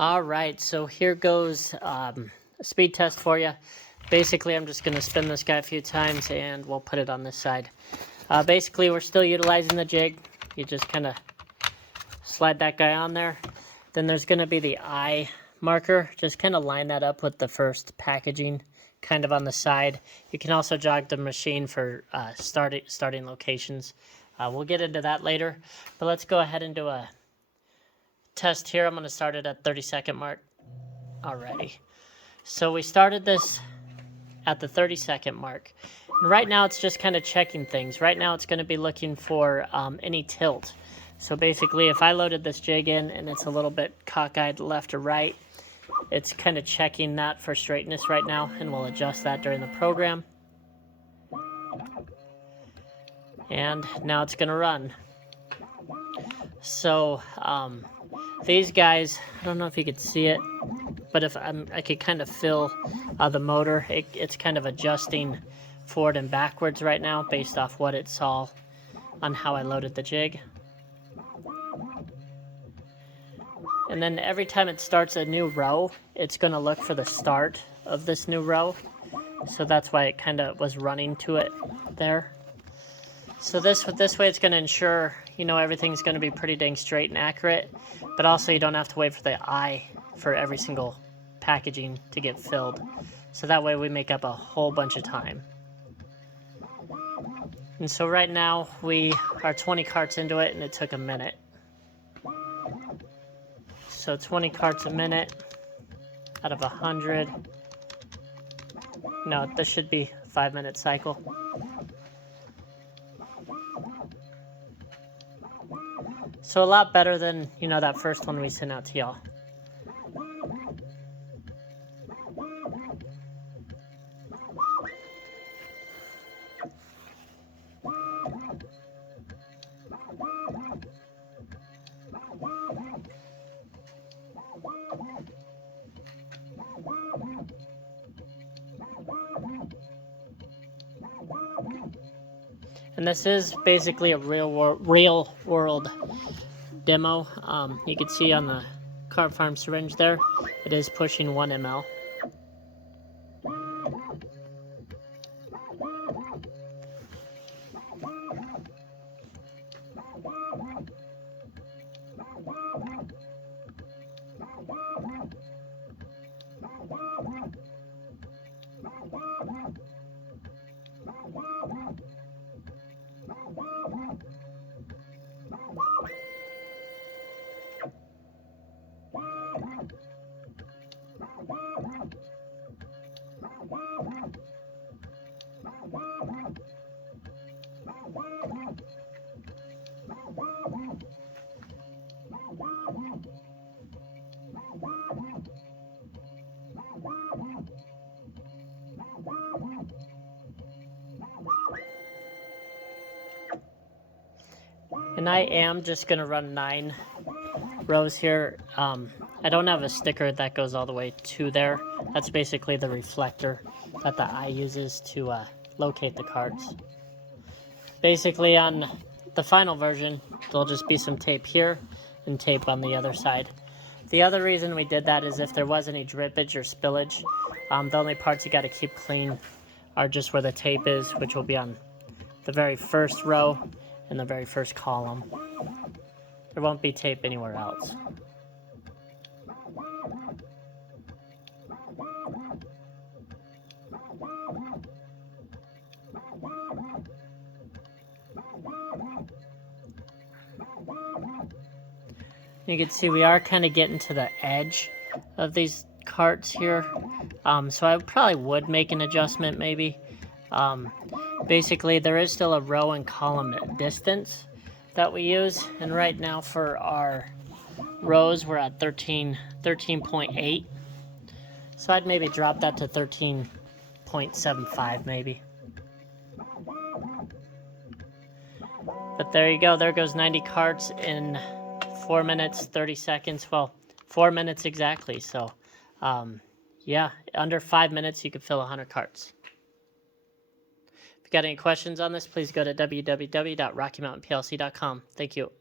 All right, so here goes a speed test for you. Basically, I'm just going to spin this guy a few times and we'll put it on this side. Basically, we're still utilizing the jig. You just kind of slide that guy on there. Then there's going to be the eye marker. Just kind of line that up with the first packaging kind of on the side. You can also jog the machine for starting locations. We'll get into that later, but let's go ahead and do a test here. I'm going to start it at 30-second mark. Alrighty. So we started this at the 30-second mark. And right now it's just kind of checking things. Right now it's going to be looking for any tilt. So basically if I loaded this jig in and it's a little bit cockeyed left or right, it's kind of checking that for straightness right now, and we'll adjust that during the program. And now it's going to run. So these guys, I don't know if you could see it, but if I could kind of feel the motor. It's kind of adjusting forward and backwards right now based off what it saw on how I loaded the jig. And then every time it starts a new row, it's going to look for the start of this new row. So that's why it kind of was running to it there. So this way it's going to ensure, you know, everything's going to be pretty dang straight and accurate, but also you don't have to wait for the eye for every single packaging to get filled. So that way we make up a whole bunch of time. And so right now we are 20 carts into it and it took a minute. So 20 carts a minute out of 100. No, this should be a 5-minute cycle. So a lot better than, you know, that first one we sent out to y'all. And this is basically a real world demo. You can see on the Carb Farm syringe there, it is pushing 1 ml. And I am just going to run 9 rows here. I don't have a sticker that goes all the way to there. That's basically the reflector that the eye uses to locate the carts. Basically on the final version, there'll just be some tape here and tape on the other side. The other reason we did that is if there was any drippage or spillage, the only parts you got to keep clean are just where the tape is, which will be on the very first row in the very first column. There won't be tape anywhere else. You can see we are kind of getting to the edge of these carts here. So I probably would make an adjustment maybe. Basically, there is still a row and column distance that we use, and right now for our rows we're at 13.8. So I'd maybe drop that to 13.75 maybe. But there you go. There goes 90 carts in 4 minutes 30 seconds. Well, 4 minutes exactly. So yeah, under 5 minutes you could fill 100 carts. If you got any questions on this, please go to www.rockymountainplc.com. Thank you.